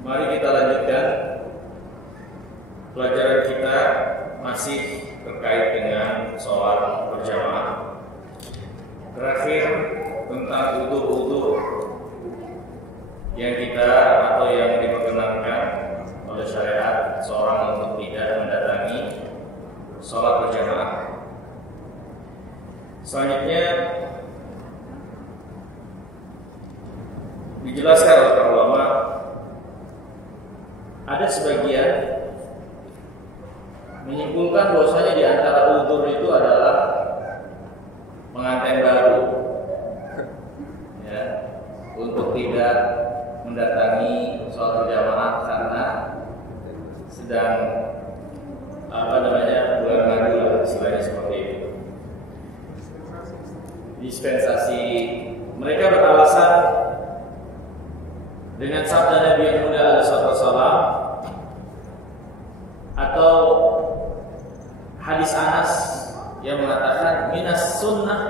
Mari kita lanjutkan pelajaran kita masih terkait dengan sholat berjamaah. Terakhir tentang wudu yang kita atau yang diperkenankan oleh syariat seorang untuk tidak mendatangi sholat berjamaah. Selanjutnya dijelaskan oleh para ulama, ada sebagian menyimpulkan bahwasanya di antara udzur itu adalah pengantin baru, ya, untuk tidak mendatangi sholat berjamaah karena sedang bulan madu lah, istilahnya seperti itu. Dispensasi. Mereka beralasan dengan sabda Nabi yang mulia alaihi wasallam atau hadis Anas yang mengatakan minas sunnah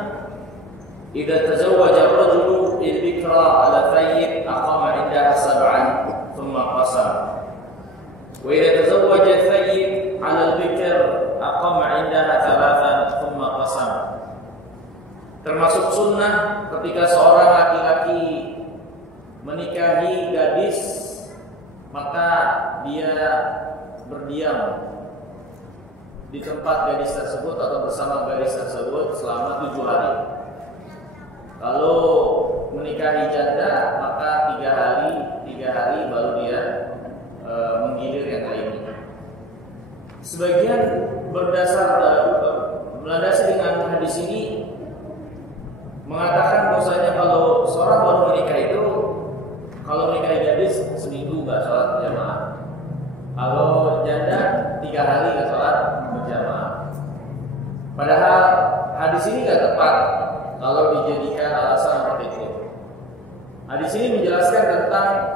idza tazawwaja ar-rajulu al-bikra ala thayyib aqama indaha sab'an thumma qasam wa idza tazawwaja thayyib ala al-bikr aqama indaha thalathan thumma qasam. Termasuk sunnah ketika seorang laki-laki menikahi gadis, maka dia berdiam di tempat gadis tersebut atau bersama gadis tersebut selama 7 hari. Kalau menikahi janda, maka 3 hari baru dia menggilir yang lainnya. Sebagian melandasi dengan hadis ini mengatakan bahwasanya kalau seorang baru menikah itu, kalau menikahi gadis seminggu nggak sholat berjamaah, kalau janda 3 hari nggak sholat berjamaah. Padahal hadis ini nggak tepat kalau dijadikan alasan seperti itu. Hadis ini menjelaskan tentang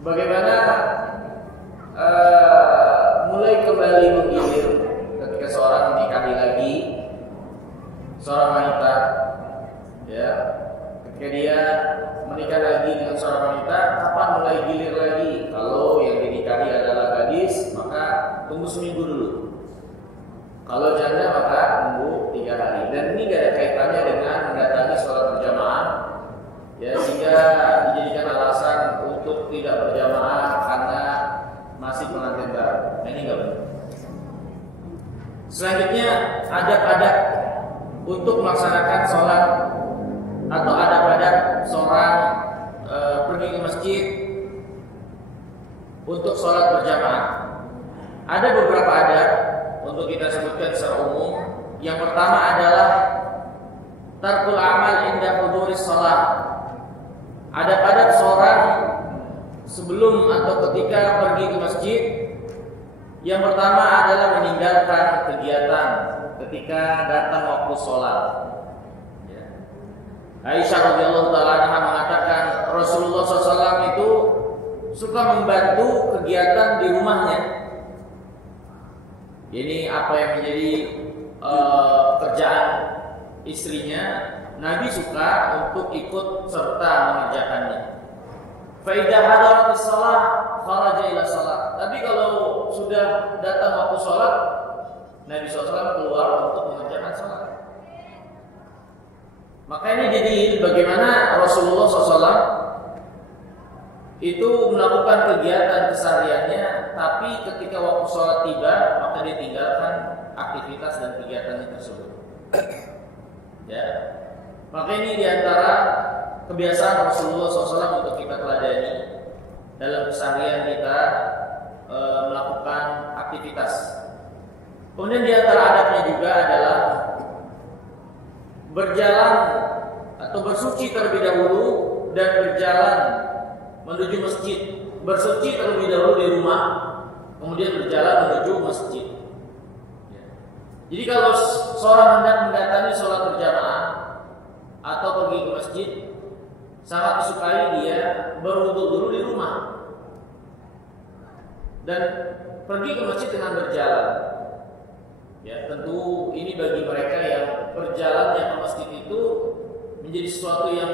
bagaimana mulai kembali menggilir ketika seorang menikahi lagi seorang wanita, ya, ketika dia menikah lagi dengan seorang wanita, kapan mulai gilir lagi? Kalau yang dinikahi adalah gadis, maka tunggu seminggu dulu. Kalau janda maka tunggu 3 hari. Dan ini gak ada kaitannya dengan mendatangi sholat berjamaah, ya, sehingga dijadikan alasan untuk tidak berjamaah karena masih pengantin baru. Nah, ini gak benar. Selanjutnya adab-adab untuk melaksanakan sholat atau adab-adab seorang pergi ke masjid untuk sholat berjamaah. Ada beberapa adab untuk kita sebutkan secara umum. Yang pertama adalah tarkul amal inda huduris sholat. Adab-adab seorang sebelum atau ketika pergi ke masjid. Yang pertama adalah meninggalkan kegiatan ketika datang waktu sholat. Aisyah radhiyallahu taala anha mengatakan Rasulullah SAW itu suka membantu kegiatan di rumahnya. Ini apa yang menjadi pekerjaan istrinya, Nabi suka untuk ikut serta mengerjakannya. Fa idza hadaratis shalah kharaja ila shalah. Tapi kalau sudah datang waktu sholat, Nabi SAW keluar untuk mengerjakan sholat. Maka ini jadi bagaimana Rasulullah SAW itu melakukan kegiatan kesehariannya, tapi ketika waktu sholat tiba, maka dia tinggalkan aktivitas dan kegiatannya tersebut. Ya, maka ini diantara kebiasaan Rasulullah SAW untuk kita teladani dalam keseharian kita melakukan aktivitas. Kemudian di antara adabnya juga adalah berjalan atau bersuci terlebih dahulu dan berjalan menuju masjid. Bersuci terlebih dahulu di rumah, kemudian berjalan menuju masjid. Jadi kalau seorang hendak mendatangi sholat berjamaah atau pergi ke masjid, sangat disukai dia berwudu dulu di rumah dan pergi ke masjid dengan berjalan. Ya, tentu ini bagi mereka yang berjalannya ke masjid itu menjadi sesuatu yang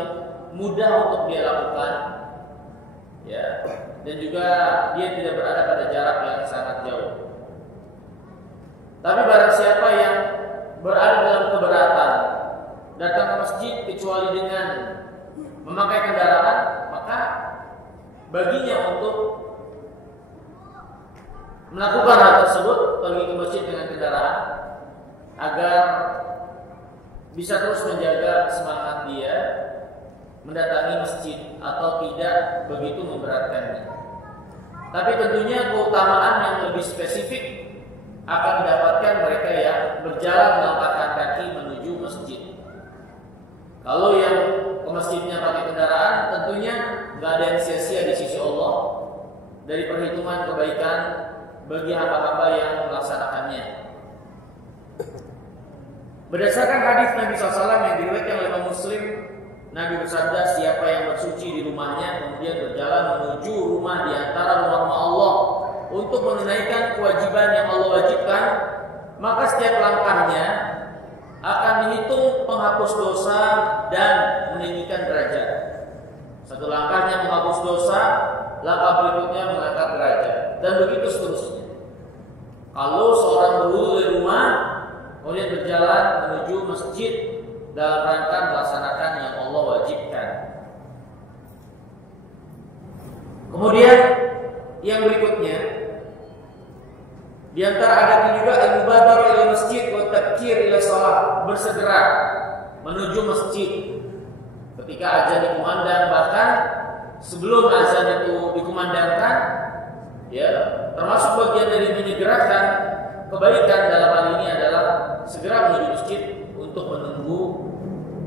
mudah untuk dia lakukan. ya, dan juga dia tidak berada pada jarak yang sangat jauh. Tapi barang siapa yang berada dalam keberatan datang ke masjid kecuali dengan memakai kendaraan, maka baginya untuk melakukan hal tersebut, pergi ke masjid dengan kendaraan, agar bisa terus menjaga semangat dia mendatangi masjid atau tidak begitu memberatkannya. Tapi tentunya keutamaan yang lebih spesifik akan didapatkan mereka yang berjalan melangkahkan kaki menuju masjid. Kalau yang ke masjidnya pakai kendaraan, tentunya nggak ada yang sia-sia di sisi Allah dari perhitungan kebaikan bagi hamba-hamba yang melaksanakannya. Berdasarkan hadis Nabi SAW yang diriwayatkan oleh Imam Muslim, Nabi bersabda, siapa yang bersuci di rumahnya kemudian berjalan menuju rumah di antara rumah Allah untuk menunaikan kewajiban yang Allah wajibkan, maka setiap langkahnya akan dihitung penghapus dosa dan meninggikan derajat. Satu langkahnya menghapus dosa, langkah berikutnya mengangkat derajat, dan begitu seterusnya. Kalau seorang berwudu dari rumah kemudian berjalan menuju masjid dalam rangka melaksanakan yang Allah wajibkan. Kemudian yang berikutnya, di antara adabnya juga al-mubadarah ila masjid wa tabkir ila shalah, bersegera menuju masjid ketika azan dikumandang, bahkan sebelum azan itu dikumandangkan, ya, termasuk bagian dari menyegerakan kebaikan dalam hal ini adalah segera menuju masjid untuk menunggu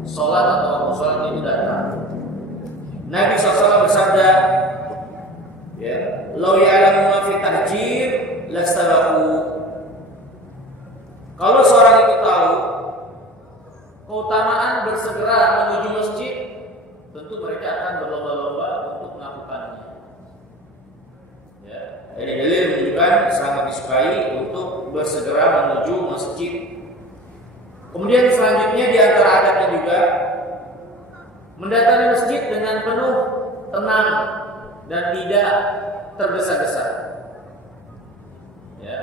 sholat atau waktu sholat itu datang. Nabi SAW bersabda, ya, "Lau ya'lamu ma fi tahjir lastabahu." Kalau seorang itu tahu keutamaan bersegera menuju masjid, tentu mereka akan berlomba-lomba untuk melakukannya. Ya, ini dalil menunjukkan sangat disukai untuk bersegera menuju masjid. Kemudian selanjutnya di antara adabnya juga mendatangi masjid dengan penuh tenang dan tidak tergesa-gesa. Ya.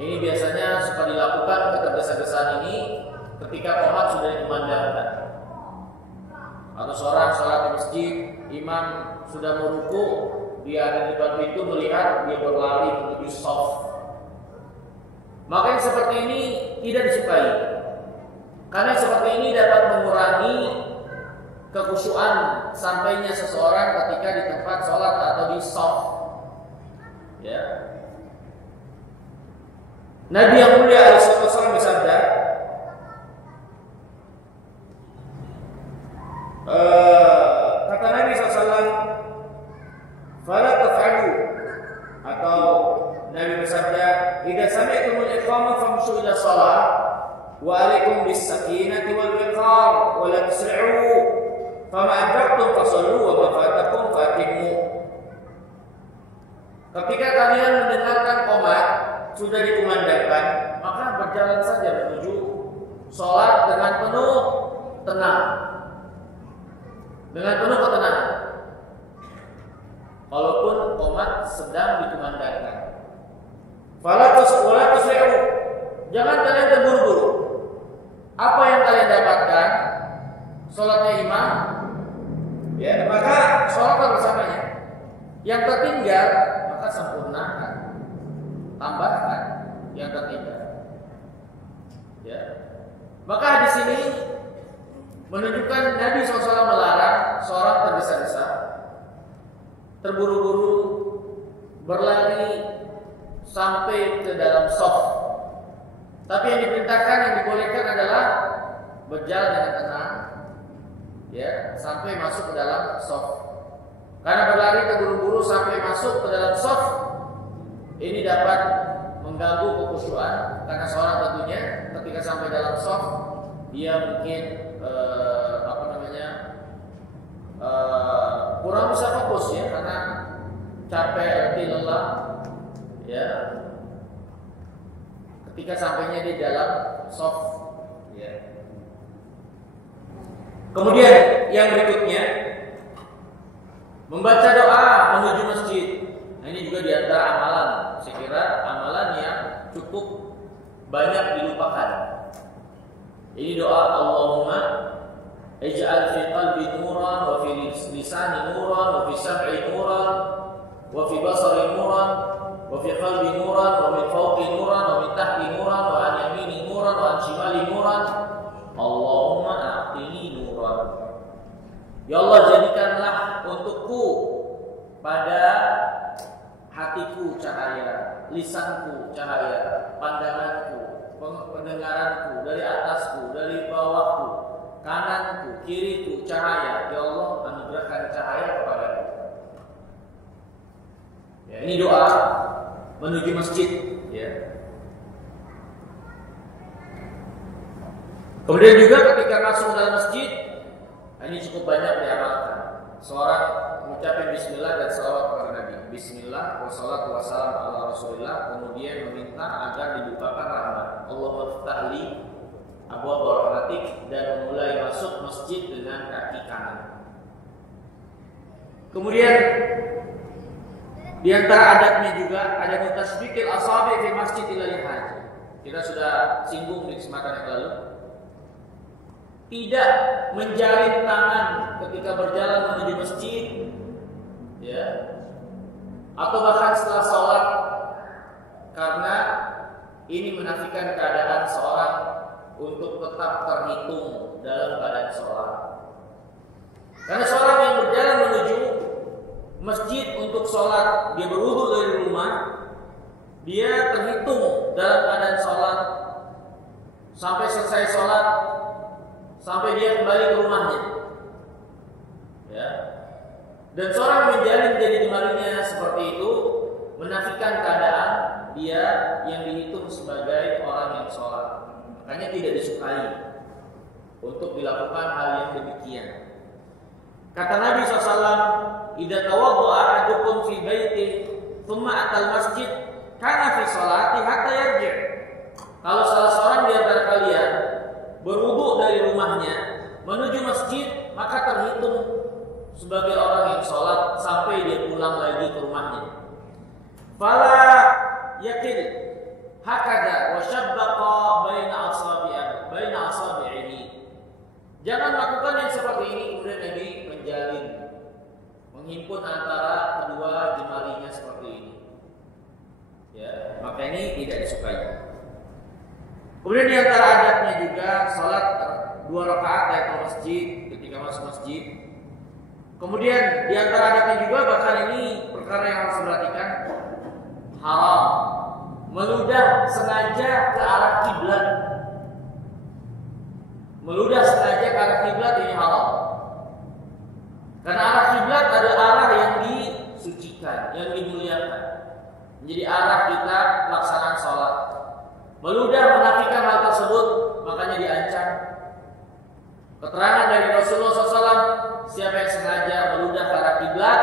Ini biasanya suka dilakukan ketergesa-gesaan ini ketika qomat sudah dikumandangkan. Atau seorang sholat di masjid, imam sudah meruku, dia ada di depan pintu melihat dia berlari menuju shaf. Maka yang seperti ini tidak disukai, karena seperti ini dapat mengurangi kekhusyuan sampainya seseorang ketika di tempat sholat atau di shaf. Ya. Nabi yang mulia alaihi wasallam bersabda, kata Nabi SAW, "Fala taf'alu," atau Nabi bersabda, "Idza sami'tumul iqamah famshu ila shalah wa 'alaikum bis-sakinati wal wiqar wa la tusri'u, fama adraktum fasallu wa ma fatakum fatimmu." Ketika kalian mendengarkan qomat sudah dikumandangkan, maka berjalan saja menuju sholat dengan penuh tenang, dengan penuh ketenangan, walaupun qomat sedang dikumandangkan. Fala tusri'u, jangan kalian terburu-buru. Apa yang kalian dapatkan, sholatnya imam, ya, maka sholatlah bersamanya. Yang tertinggal, maka sempurnakan, tambahkan yang tertinggal. Ya, maka di sini menunjukkan Nabi SAW melarang seorang tergesa-gesa, terburu-buru, berlari sampai ke dalam shaf. Tapi yang diperintahkan, yang dibolehkan adalah berjalan dengan tenang, ya, sampai masuk ke dalam shaf. Karena berlari terburu-buru sampai masuk ke dalam shaf ini dapat mengganggu kekhusyuan, karena seorang tentunya ketika sampai dalam shaf dia mungkin kurang bisa fokus, ya, karena capek, lelah, ya, ketika sampainya di dalam shaf, ya. Kemudian yang berikutnya, Membaca doa menuju masjid. Nah, ini juga di antara amalan. Saya kira amalan yang cukup banyak dilupakan. Ini doa Allahumma ij'al fi qalbi nuran wa fi lisani nuran wa fi sam'i nuran wa fi basari nuran wa fi qalbi nuran wa min fawqi nuran wa min tahti nuran wa an yamini nuran wa an shimali nuran. Allahumma a'tini nuran. Ya Allah, jadikanlah untukku pada hatiku cahaya, lisanku cahaya, pandanganku, pendengaranku, dari atasku, dari bawahku, kananku, kiriku cahaya. Ya Allah, anugerahkan cahaya kepadaku. Ya, ini doa menuju masjid. Ya. Kemudian juga ketika masuk dalam masjid, ini cukup banyak diamalkan. Seorang mengucapkan bismillah dan salawat kepada Nabi. Bismillah wassalatu wassalamu ala Rasulillah. Kemudian meminta agar dibukakan rahmat. Allahumma ftahli abwaab rahmatik, dan memulai masuk masjid dengan kaki kanan. Kemudian di antara adabnya juga ada mutasbiqil asabi fi masjid ilal hajj. Kita sudah singgung di kesempatan yang lalu. Tidak menjalin tangan ketika berjalan menuju masjid, ya, atau bahkan setelah sholat, karena ini menafikan keadaan seorang untuk tetap terhitung dalam keadaan sholat. Karena seorang yang berjalan menuju masjid untuk sholat, dia berwudu dari rumah, dia terhitung dalam keadaan sholat sampai selesai sholat, sampai dia kembali ke rumahnya, ya. Dan seorang menjalin jadi jemarinya seperti itu menafikan keadaan dia yang dihitung sebagai orang yang sholat. Makanya tidak disukai untuk dilakukan hal yang demikian. Kata Nabi SAW, "Idza tawadda'a ahadukum fi baiti, thumma atal masjid, kana fi sholati hatta yarji'." Kalau salah seorang di antara kalian berwudu dari rumahnya menuju masjid, maka terhitung sebagai orang yang sholat sampai dia pulang lagi ke rumahnya. Fala yakil hakada wa syabbaqa baina asabi'ihi. Jangan lakukan yang seperti ini. Kemudian Nabi menjalin, menghimpun antara kedua jemarinya seperti ini. Ya, maka ini tidak disukai. Kemudian di antara adabnya juga salat 2 rakaat dari masjid ketika masuk masjid. Kemudian di antara adabnya juga, bahkan ini perkara yang harus diperhatikan, haram meludah sengaja ke arah kiblat. Meludah sengaja ke arah kiblat ini haram. Karena arah kiblat ada arah yang disucikan, yang dimuliakan. Menjadi arah kita pelaksanaan salat. Meludah menafikan hal tersebut, makanya diancam. Keterangan dari Rasulullah SAW, siapa yang sengaja meludah ke arah kiblat,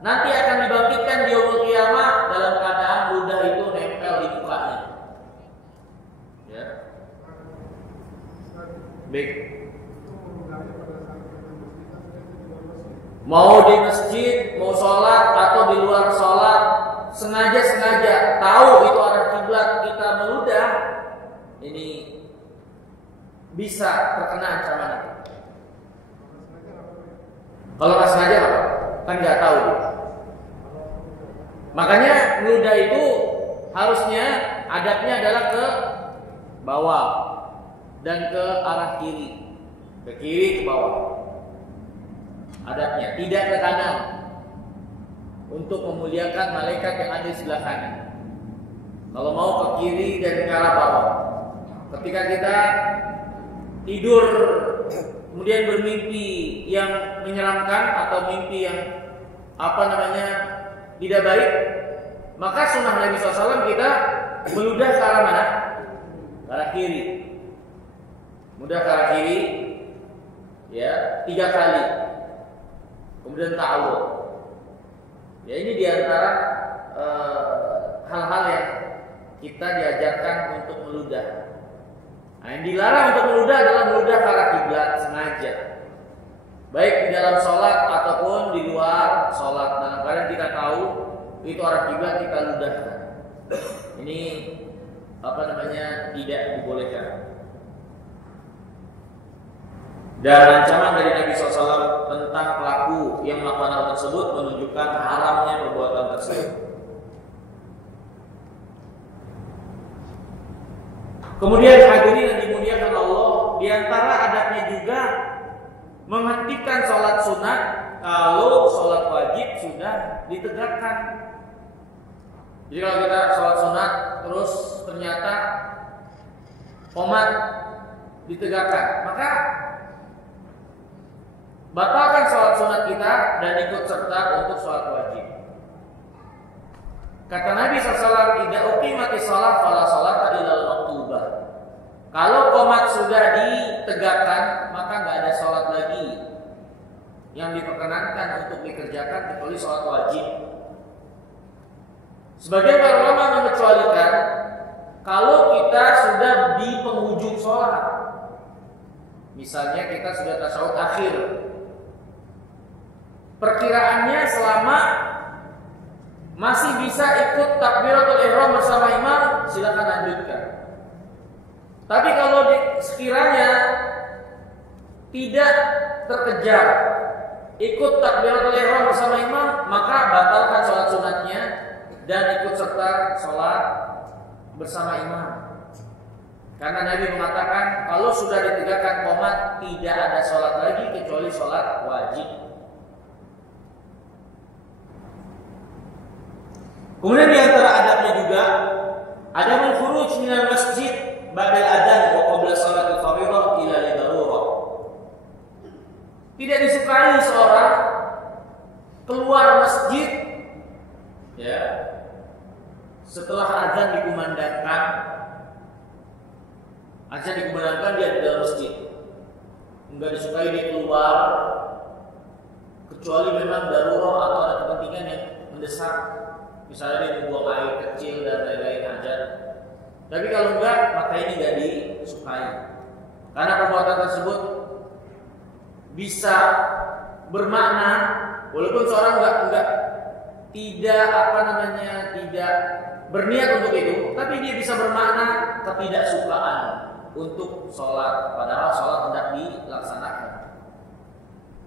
nanti akan dibangkitkan di yaumul qiyamah dalam keadaan ludah itu nempel di mukanya. Ya. Baik. Mau di masjid, mau sholat atau di luar sholat, sengaja tahu itu arah kiblat, kita meludah, ini bisa terkena ancaman itu. Kalau nggak sengaja apa? Kan nggak tahu. Makanya meludah itu harusnya adabnya adalah ke bawah dan ke arah kiri, ke kiri ke bawah. Adabnya tidak ke kanan, untuk memuliakan malaikat yang ada di sebelah kanan. Kalau mau ke kiri dan ke arah bawah. Ketika kita tidur kemudian bermimpi yang menyeramkan atau mimpi yang tidak baik, maka sunnah Nabi SAW kita meludah ke arah mana? Ke arah kiri. Mudah ke arah kiri, ya, 3 kali. Kemudian ta'awud. Ya, ini diantara hal-hal yang kita diajarkan untuk meludah. Nah, yang dilarang untuk meludah adalah meludah ke arah kiblat sengaja. baik di dalam sholat ataupun di luar sholat. Dalam keadaan kita tahu itu arah kiblat, kita ludahkan. Ini tidak dibolehkan. Dan ancaman dari Nabi SAW tentang pelaku yang melakukan hal tersebut menunjukkan haramnya perbuatan tersebut. Kemudian hadirin yang dimuliakan Allah, di antara adabnya juga menghentikan sholat sunat kalau sholat wajib sudah ditegakkan. Jadi kalau kita sholat sunat terus ternyata qomat ditegakkan, maka batalkan sholat sunat kita dan ikut serta untuk sholat wajib. Kata Nabi SAW, "Idza uqimatis shalah fala sholata illal maktubah." Kalau qomat sudah ditegakkan, maka nggak ada sholat lagi yang diperkenankan untuk dikerjakan kecuali sholat wajib. Sebagian para ulama mengecualikan kalau kita sudah di penghujung sholat, misalnya kita sudah tasyahud akhir, perkiraannya selama masih bisa ikut takbiratul ihram bersama imam, silakan lanjutkan. Tapi kalau sekiranya tidak terkejar ikut takbiratul ihram bersama imam, maka batalkan sholat sunatnya dan ikut serta sholat bersama imam. Karena Nabi mengatakan kalau sudah ditegakkan qomat tidak ada sholat lagi kecuali sholat wajib. Kemudian di antara adabnya juga adabul khuruj minal masjid ba'da adzan wa qabla shalatil fardhah ila lidarurah. Tidak disukai seorang keluar masjid ya setelah azan dikumandangkan. Azan dikumandangkan dia di dalam masjid. Enggak disukai dia keluar kecuali memang darurat atau ada kepentingan yang mendesak. Misalnya dia membuang air kecil dan lain-lain aja. Tapi kalau enggak, maka ini enggak disukai. Karena perbuatan tersebut bisa bermakna walaupun seorang tidak berniat untuk itu, tapi dia bisa bermakna ketidaksukaan untuk sholat, padahal sholat hendak dilaksanakan.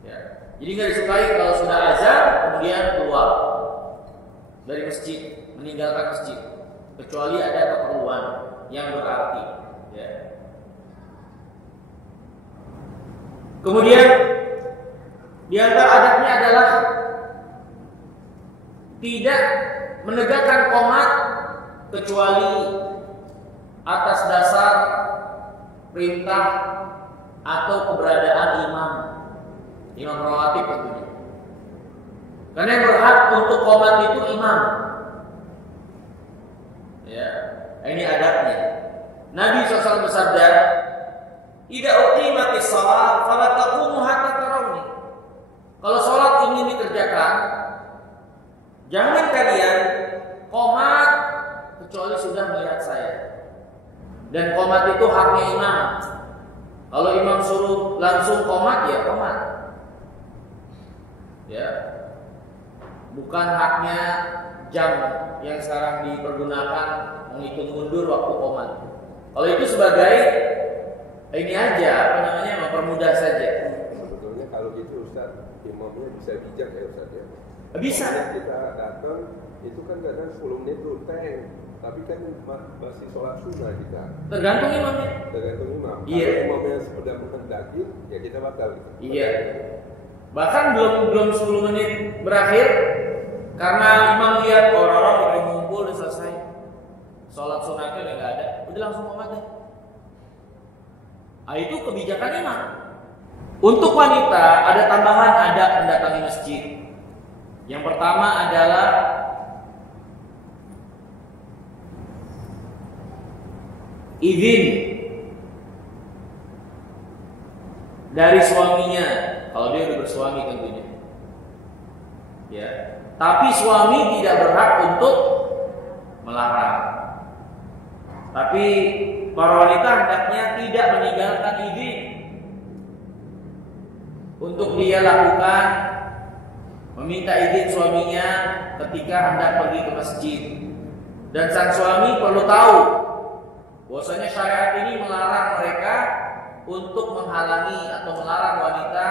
Ya. Jadi nggak disukai kalau sudah azan kemudian keluar dari masjid, meninggalkan masjid, kecuali ada keperluan yang berarti. Ya. Kemudian di antara adabnya adalah tidak menegakkan qomat kecuali atas dasar perintah atau keberadaan imam rawatib tentunya. Karena yang berhak untuk qomat itu imam. Ya, ini adabnya. Nabi SAW bersabda, "Idza uqimatis shalah fala taqumu hatta tarawni." Kalau sholat ingin dikerjakan, jangan kalian qomat kecuali sudah melihat saya. Dan qomat itu haknya imam. Kalau imam suruh langsung qomat, ya qomat. Ya, bukan haknya jam yang sekarang dipergunakan menghitung mundur waktu qomat. Kalau itu sebagai ini aja, mempermudah saja. Sebetulnya kalau gitu Ustaz, imamnya bisa bijak ya Ustaz ya. Bisa. Kita datang itu kan kadang 10 menit tuh tapi kan masih sholat sunnah kita. Tergantung imamnya. Tergantung imam. Iya. Kalau imamnya sudah menghendaki, ya kita batal. Iya. Bahkan belum 10 menit berakhir, karena imam lihat orang-orang udah ngumpul, udah selesai, sholat sunnahnya udah nggak ada, udah langsung qomat deh. Itu kebijakan imam. Untuk wanita ada tambahan adab mendatangi masjid. Yang pertama adalah izin dari suaminya kalau dia udah bersuami tentunya. Ya. Tapi suami tidak berhak untuk melarang. Tapi para wanita hendaknya tidak meninggalkan izin. untuk dia lakukan, meminta izin suaminya ketika hendak pergi ke masjid. Dan sang suami perlu tahu bahwasanya syariat ini melarang mereka untuk menghalangi atau melarang wanita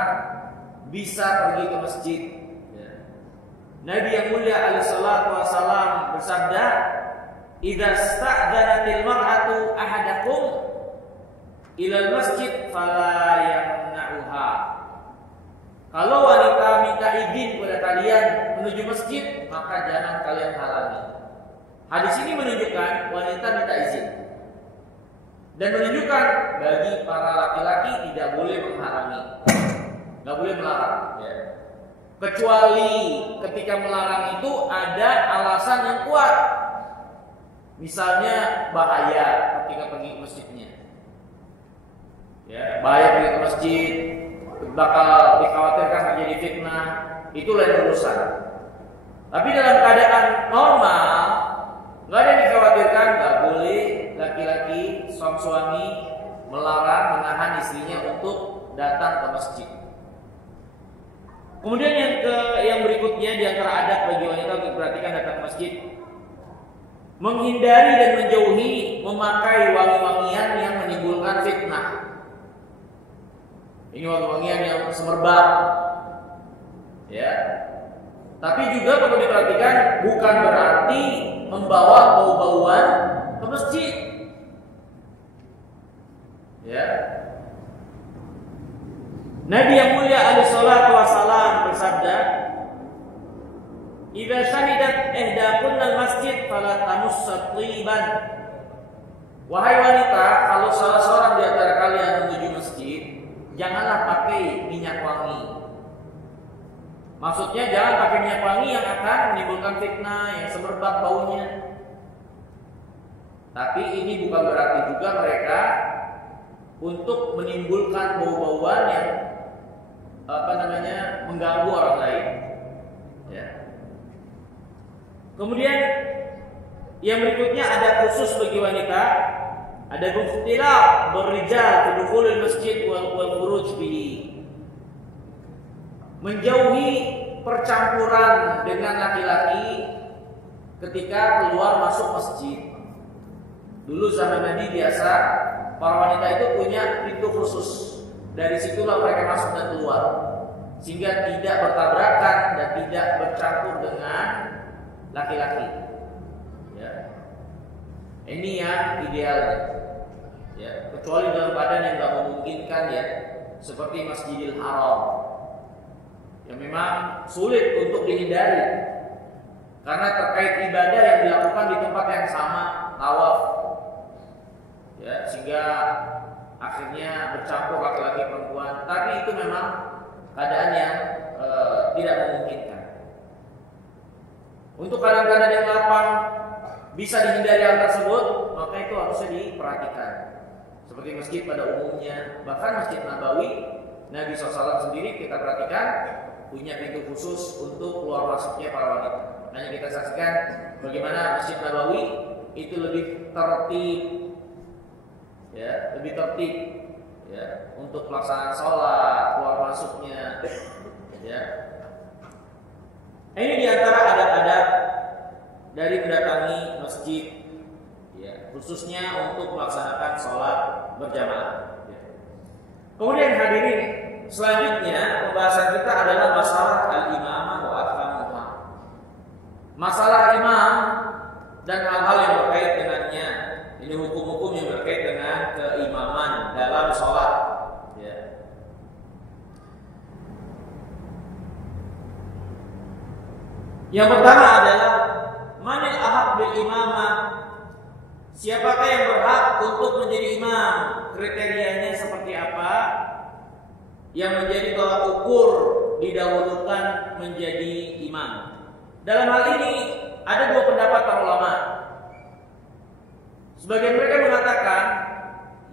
bisa pergi ke masjid. Nabi yang mulia alaihi salatu wasallam bersabda, "Idza sta'dzanatil mar'atu ahadakum ilal masjid fala yamna'uha." Kalau wanita minta izin kepada kalian menuju masjid, maka jangan kalian halangi. Hadis ini menunjukkan wanita minta izin dan menunjukkan bagi para laki-laki tidak boleh menghalangi, nggak boleh melarang. Ya. Kecuali ketika melarang itu ada alasan yang kuat, misalnya bahaya ketika pergi ke masjidnya. Ya, bahaya pergi ke masjid, bakal dikhawatirkan terjadi fitnah, itu lain urusan. Tapi dalam keadaan normal, nggak ada yang dikhawatirkan, nggak boleh laki-laki suami melarang, menahan istrinya untuk datang ke masjid. Kemudian yang berikutnya di antara adab bagi wanita untuk diperhatikan datang ke masjid, menghindari dan menjauhi memakai wangi-wangian yang menimbulkan fitnah. Ini wangi-wangian yang semerbak, ya. Tapi juga perlu diperhatikan bukan berarti membawa bau-bauan ke masjid, ya. Nabi yang mulia alaihi salatu wasallam bersabda, "Idza syahidat ihdakunna al-masjid fala tamussa thiban." Wahai wanita, kalau salah seorang di antara kalian menuju masjid, janganlah pakai minyak wangi. Maksudnya jangan pakai minyak wangi yang akan menimbulkan fitnah, yang semerbak baunya. Tapi ini bukan berarti juga mereka untuk menimbulkan bau-bauan yang mengganggu orang lain. Ya. Kemudian yang berikutnya ada khusus bagi wanita, ada ikhtilaf berrijal fi dukhulil masjid wal khuruj bihi. Menjauhi percampuran dengan laki-laki ketika keluar masuk masjid. Dulu zaman Nabi biasa para wanita itu punya pintu khusus. Dari situlah mereka masuk dan keluar, sehingga tidak bertabrakan dan tidak bercampur dengan laki-laki. Ya. Ini yang ideal. Ya. Kecuali dalam keadaan yang tidak memungkinkan, ya, seperti Masjidil Haram, yang memang sulit untuk dihindari karena terkait ibadah yang dilakukan di tempat yang sama, tawaf, ya, sehingga akhirnya bercampur laki-laki perempuan. Tapi itu memang keadaan yang tidak memungkinkan. Untuk keadaan-keadaan yang lapang bisa dihindari hal tersebut, maka itu harusnya diperhatikan. Seperti masjid pada umumnya, bahkan Masjid Nabawi, Nabi SAW sendiri kita perhatikan punya pintu khusus untuk keluar masuknya para wanita. Hanya kita saksikan bagaimana Masjid Nabawi itu lebih tertib, ya, lebih tertib, ya, untuk pelaksanaan sholat, keluar masuknya, ya. Ini diantara adab-adab dari mendatangi masjid, ya, khususnya untuk melaksanakan sholat berjamaah. Ya. Kemudian hadirin, selanjutnya pembahasan kita adalah masalah al-imamah wa ahkamuha. Masalah imam dan hal-hal yang berkait dengannya. Ini hukum-hukum yang berkait dengan keimaman dalam sholat. Ya. Yang pertama adalah manil ahaq bil imamah. Siapakah yang berhak untuk menjadi imam? Kriterianya seperti apa? Yang menjadi tolak ukur didahulukan menjadi imam. Dalam hal ini ada dua pendapat para ulama. Sebagian mereka mengatakan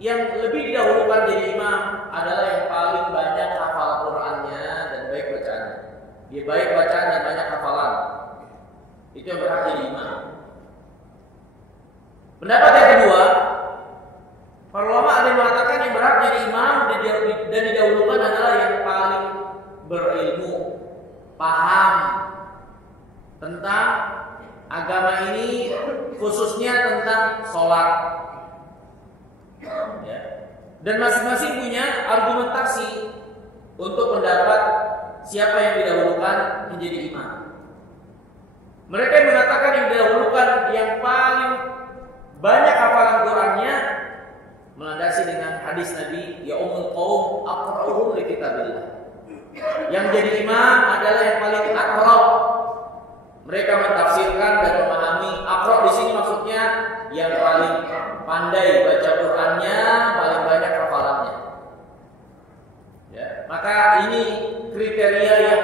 yang lebih didahulukan jadi imam adalah yang paling banyak hafal Qur'annya dan baik bacaannya. Dia baik bacaan dan banyak hafalan. Itu yang berhak jadi imam. Pendapat yang kedua, para ulama ada yang mengatakan yang berhak jadi imam dan didahulukan adalah yang paling berilmu, paham tentang agama ini, khususnya tentang sholat. Ya. Dan masing-masing punya argumentasi untuk pendapat siapa yang didahulukan menjadi imam. Mereka yang mengatakan yang didahulukan yang paling banyak hafalan Qurannya melandasi dengan hadis Nabi, ya ummul qaum aqra'uhum li kitabillah. Yang jadi imam adalah yang paling aqra'. Mereka mentafsirkan dan memahami. Aqra' di sini maksudnya yang paling pandai baca Qurannya, paling banyak hafalannya. Ya, maka ini kriteria yang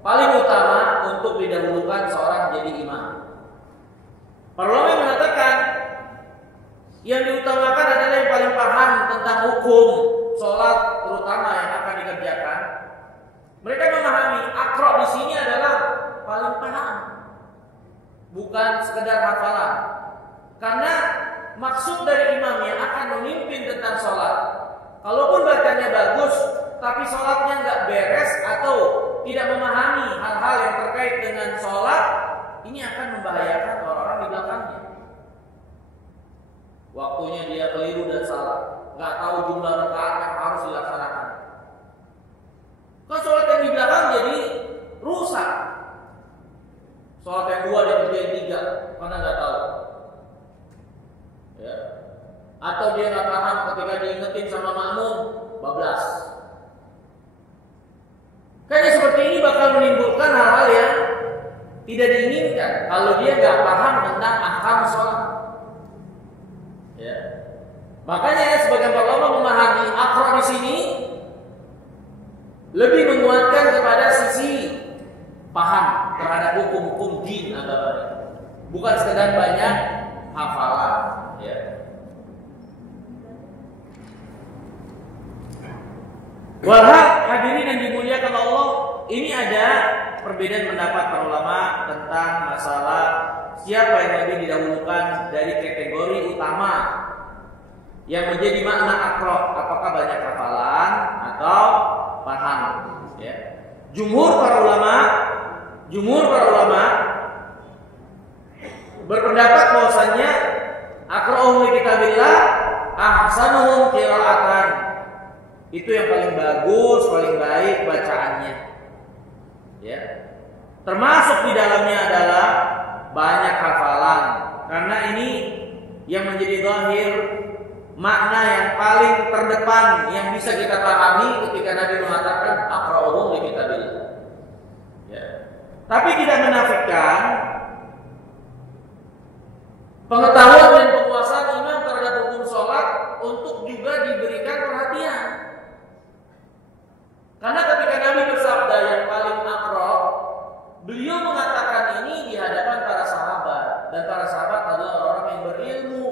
paling utama untuk didahulukan seorang jadi imam. Para ulama mengatakan yang diutamakan adalah yang paling paham tentang hukum sholat, terutama yang akan dikerjakan. Mereka memahami aqra' di sini adalah paling paham, bukan sekedar hafalan. Karena maksud dari imam yang akan memimpin tentang sholat, kalaupun bacanya bagus, tapi sholatnya nggak beres atau tidak memahami hal-hal yang terkait dengan sholat, ini akan membahayakan orang-orang di belakangnya. Waktunya dia keliru dan salah, nggak tahu jumlah rakaat yang harus dilaksanakan. Kan sholat yang di belakang jadi rusak. Sholat yang 2 dikerjain 3 karena nggak tahu. Ya. Atau dia nggak paham ketika diingetin sama makmum, bablas. Kayaknya seperti ini bakal menimbulkan hal-hal yang tidak diinginkan kalau dia nggak paham tentang ahkam sholat. Ya. Makanya sebagian ulama memahami aqra' di sini lebih menguatkan kepada sisi paham terhadap hukum-hukum din agama, bukan sekedar banyak hafalan. Ya. Wahab hadirin yang dimuliakan Allah, ini ada perbedaan pendapat para ulama tentang masalah siapa yang lebih didahulukan dari kategori utama yang menjadi makna aqra', apakah banyak hafalan atau paham. Ya. Jumhur para ulama berpendapat bahwasanya aqra'uhum li kitabillah ahsanuhum qira'atan. Itu yang paling bagus, paling baik bacaannya. Ya. Termasuk di dalamnya adalah banyak hafalan. Karena ini yang menjadi zahir, makna yang paling terdepan yang bisa kita pahami ketika Nabi mengatakan aqra'uhum li kitabillah. Ya. Tapi tidak menafikan pengetahuan dan penguasaan imam terhadap hukum sholat untuk juga diberikan perhatian. Karena ketika Nabi bersabda yang paling aqra', beliau mengatakan ini di hadapan para sahabat, dan para sahabat adalah orang yang berilmu,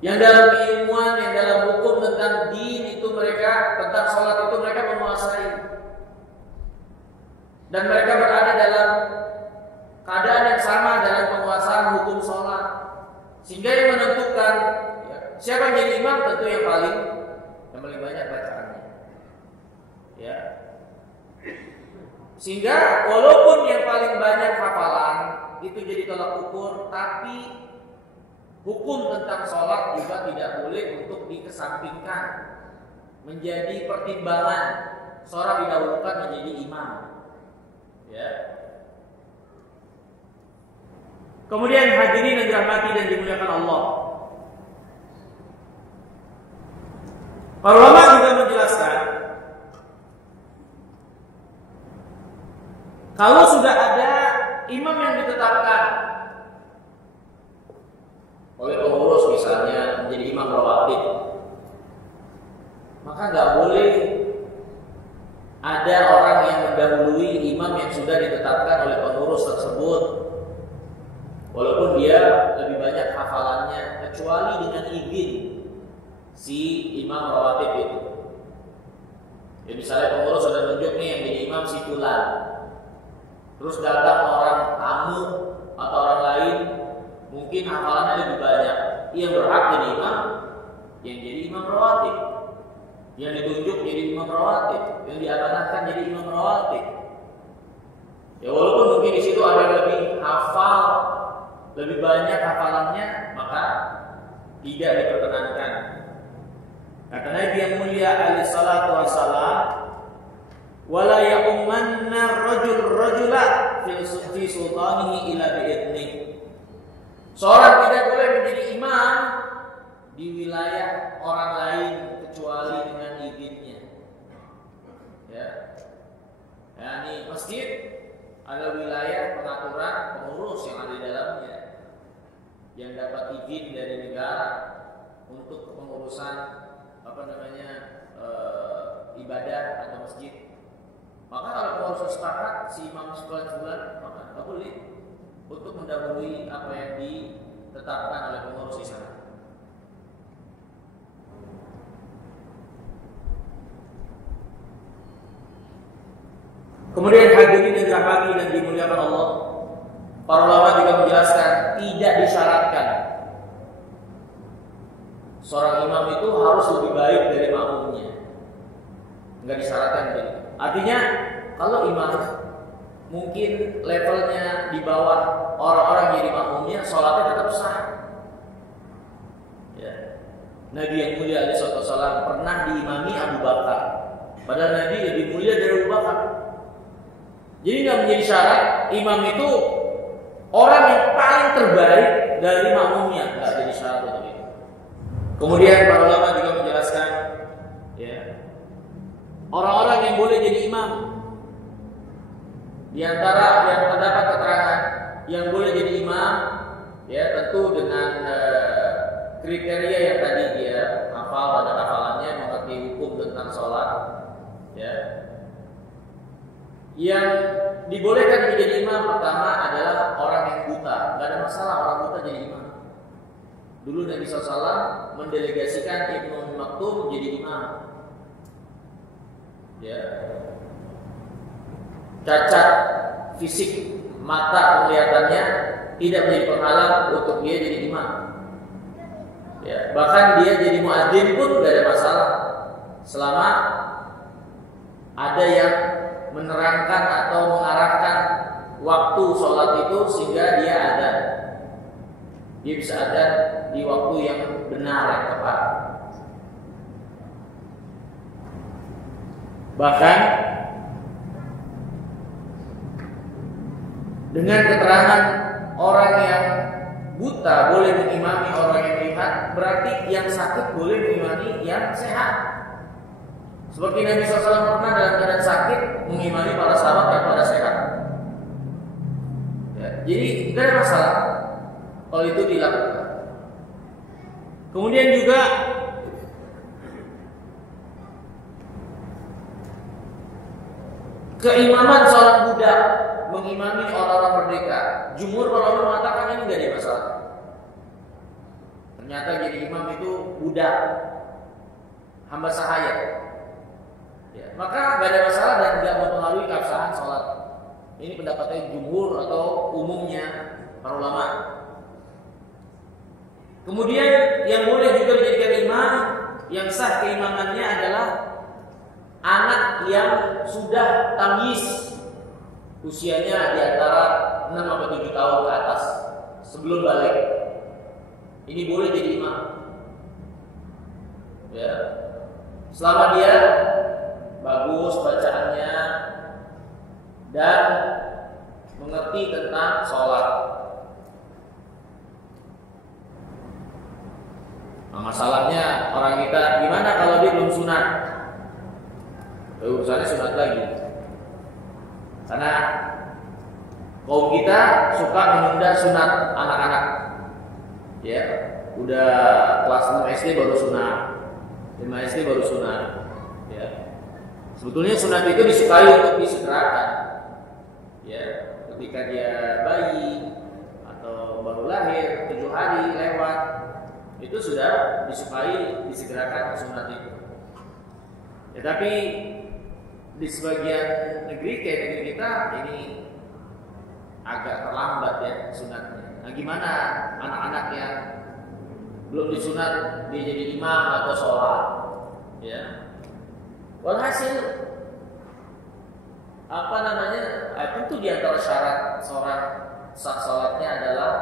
yang dalam keilmuan, yang dalam hukum tentang din itu mereka, tentang sholat itu mereka menguasai, dan mereka berada dalam keadaan yang sama dalam penguasaan hukum sholat, sehingga yang menentukan ya, siapa yang jadi imam tentu yang paling banyak bacaannya. Ya. Sehingga walaupun yang paling banyak hafalan itu jadi tolak ukur, tapi hukum tentang sholat juga tidak boleh untuk dikesampingkan menjadi pertimbangan seorang didahulukan menjadi imam. Ya. Kemudian hadirin yang dirahmati dan dimuliakan Allah, para ulama juga menjelaskan kalau sudah ada imam yang ditetapkan oleh pengurus misalnya menjadi imam rawatib, maka nggak boleh ada orang yang mendahului imam yang sudah ditetapkan oleh pengurus tersebut, walaupun dia lebih banyak hafalannya, kecuali dengan izin si imam rawatib itu. Ya, misalnya pengurus sudah tunjuk nih yang jadi imam si fulan, terus datang orang tamu atau orang lain, mungkin hafalannya lebih banyak, yang berhak jadi imam yang jadi imam rawatib. yang ditunjuk jadi imam rawatib, yang diamanahkan jadi imam rawatib. Ya walaupun mungkin di situ ada yang lebih hafal, lebih banyak hafalannya, maka tidak diperkenankan. Kata Nabi yang mulia alaihi salatu wassalam, wala ya'ummanna rajula fi sultanihi ila bi'idni. Seorang tidak boleh menjadi imam di wilayah orang lain kecuali dengan izinnya. Ya. Ini masjid ada wilayah pengaturan pengurus yang ada di dalamnya yang dapat izin dari negara untuk pengurusan ibadah atau masjid. Maka kalau pengurus sepakat si imam sebulan maka tak boleh untuk mendahului apa yang ditetapkan oleh pengurus di sana. Kemudian hadirin yang dirahmati dan dimuliakan Allah, para ulama juga menjelaskan tidak disyaratkan seorang imam itu harus lebih baik dari makmumnya. Enggak disyaratkan gitu. Artinya kalau imam mungkin levelnya di bawah orang-orang yang jadi makmumnya, sholatnya tetap sah. Ya. Nabi yang mulia alaihi wasallam pernah diimami Abu Bakar, padahal Nabi lebih mulia dari Abu Bakar. Jadi nggak menjadi syarat imam itu orang yang paling terbaik dari makmumnya, nggak jadi syarat untuk itu. Kemudian para ulama juga menjelaskan, ya, orang-orang yang boleh jadi imam di antara yang terdapat keterangan yang boleh jadi imam, ya tentu dengan kriteria yang tadi dia hafal, ada hafalannya, mengerti hukum tentang sholat, ya. Yang dibolehkan menjadi imam pertama adalah orang yang buta. Gak ada masalah orang buta jadi imam. Dulu Nabi SAW mendelegasikan Ibnu Maktum jadi imam. Ya. Cacat fisik mata penglihatannya tidak menjadi penghalang untuk dia jadi imam. Ya. Bahkan dia jadi muadzin pun gak ada masalah selama ada yang menerangkan atau mengarahkan waktu sholat itu sehingga dia ada. Dia bisa ada di waktu yang benar, yang tepat. Bahkan dengan keterangan orang yang buta boleh mengimami orang yang melihat, berarti yang sakit boleh mengimami yang sehat. Seperti Nabi SAW pernah dalam keadaan sakit mengimami para sahabat yang pada sehat. Ya, jadi tidak ada masalah kalau itu dilakukan. Kemudian juga keimaman seorang budak mengimami orang-orang merdeka. Jumhur ulama mengatakan ini tidak ada masalah. Ternyata jadi imam itu budak, hamba sahaya. Ya, maka gak ada masalah dan tidak mempengaruhi keabsahan sholat. Ini pendapatnya jumhur atau umumnya para ulama. Kemudian yang boleh juga dijadikan imam, yang sah keimamannya adalah anak yang sudah tamyiz, usianya di antara 6 sampai 7 tahun ke atas, sebelum balik. Ini boleh jadi imam. Ya. Selama dia bagus bacaannya dan mengerti tentang sholat. Nah, masalahnya orang kita gimana kalau dia belum sunat? Urusannya sunat lagi. Karena kaum kita suka menunda sunat anak-anak. Ya, udah kelas 6 SD baru sunat, 5 SD baru sunat. Ya. Sebetulnya sunat itu disukai untuk disegerakan. Ya, ketika dia bayi atau baru lahir 7 hari lewat, itu sudah disukai disegerakan sunat itu. Ya, tapi di sebagian negeri kayak negeri kita ini agak terlambat ya sunatnya. Nah, gimana anak-anak yang belum disunat dia jadi imam atau sholat? Ya. Walhasil apa namanya? Tentu di antara syarat seorang sah salatnya adalah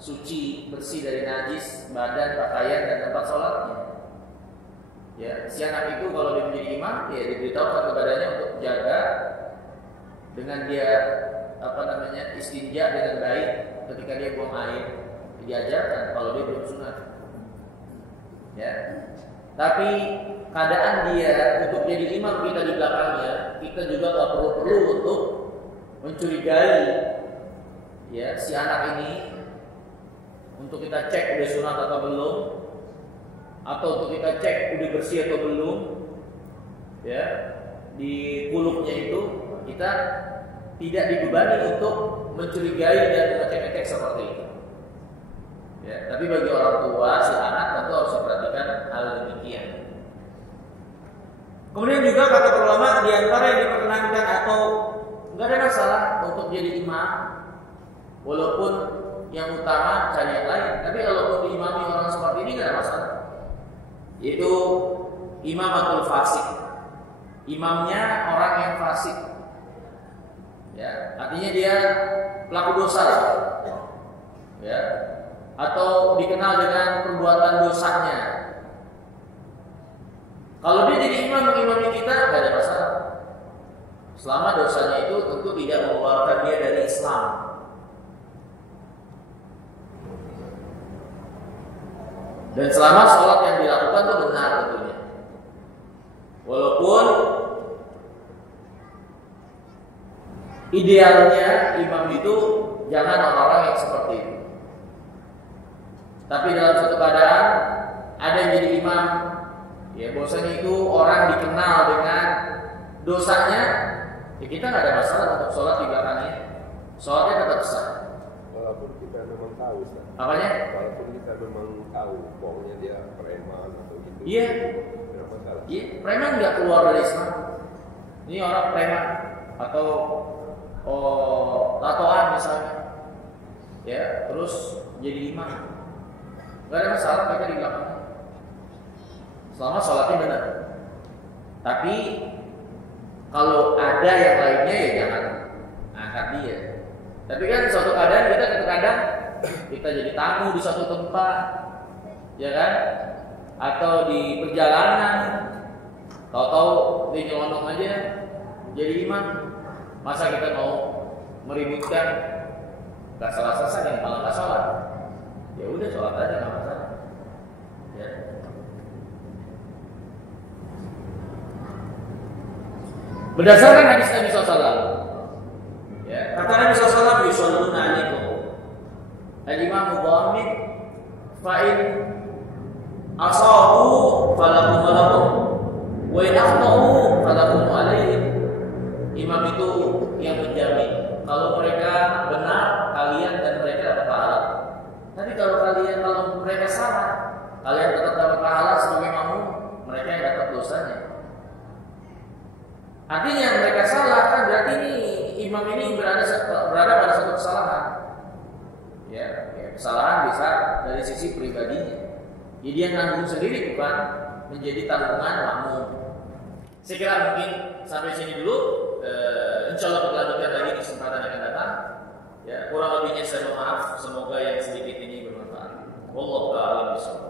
suci, bersih dari najis, badan, pakaian dan tempat salatnya. Ya, si anak itu kalau dia menjadi imam, ya diberitahukan kepadanya untuk jaga dengan dia apa namanya istinja dengan baik ketika dia buang air, diajarkan kalau dia belum sunat. Ya, tapi keadaan dia untuk jadi imam kita di belakangnya, kita juga tak perlu untuk mencurigai ya si anak ini untuk kita cek udah sunat atau belum, atau untuk kita cek udah bersih atau belum. Ya, di kuluknya itu kita tidak dibebani untuk mencurigai dan mengecek-ngecek seperti itu. Ya, tapi bagi orang tua si anak tentu harus memperhatikan hal demikian. Kemudian juga kata ulama di antara yang diperkenankan atau nggak ada masalah untuk jadi imam, walaupun yang utama cari yang lain. Tapi kalau mau diimami orang seperti ini nggak ada masalah. Yaitu imamatul fasik. Imamnya orang yang fasik. Ya, artinya dia pelaku dosa. Ya. Atau dikenal dengan perbuatan dosanya. Kalau dia jadi imam mengimami kita, nggak ada masalah. Selama dosanya itu tentu tidak mengeluarkan dia dari Islam. Dan selama sholat yang dilakukan itu benar tentunya. Walaupun idealnya imam itu jangan orang-orang yang seperti itu. Tapi dalam satu keadaan ada yang jadi imam, ya bahwasanya itu orang dikenal dengan dosanya, ya kita nggak ada masalah untuk sholat di belakangnya. Sholatnya tetap sah. Walaupun kita memang tahu, Ustaz. Apanya? Walaupun kita memang tahu, pokoknya dia preman atau gitu. Iya. Tidak masalah. Iya, preman nggak keluar dari Islam. Ini orang preman atau tatoan misalnya, ya terus jadi imam. Gak ada masalah mereka di belakang. Selama sholatnya benar. Tapi kalau ada yang lainnya ya jangan angkat dia. Tapi kan suatu keadaan kita kadang kita jadi tamu di suatu tempat, ya kan? Atau di perjalanan, tahu-tahu dia nyelonong aja jadi imam. Masa kita mau meributkan? Gak salah selesai yang malah gak sholat. Ya udah sholat aja nggak masalah. Ya. Berdasarkan hadis Nabi SAW, ya, kata Nabi SAW, "Yusalluna alaikum al-imamu dhammin fa'in asabu falakum walakum wa in akhtau falakum alaihim." Imam itu yang menjamin kalau mereka benar, kalian dan mereka dapat pahala. Tapi kalau mereka salah, kalian tetap dapat pahala sebagai makmum, mereka yang dapat dosanya. Artinya mereka salah kan berarti ini imam ini berada pada satu kesalahan. Ya, kesalahan bisa dari sisi pribadinya. Jadi dia nanggung sendiri bukan menjadi tanggungan makmum. Saya kira mungkin sampai sini dulu. Insya Allah kita lanjutkan lagi di kesempatan yang akan datang. Ya, kurang lebihnya saya mohon maaf. Semoga yang sedikit ini bermanfaat. Wallahu a'lam bishawab.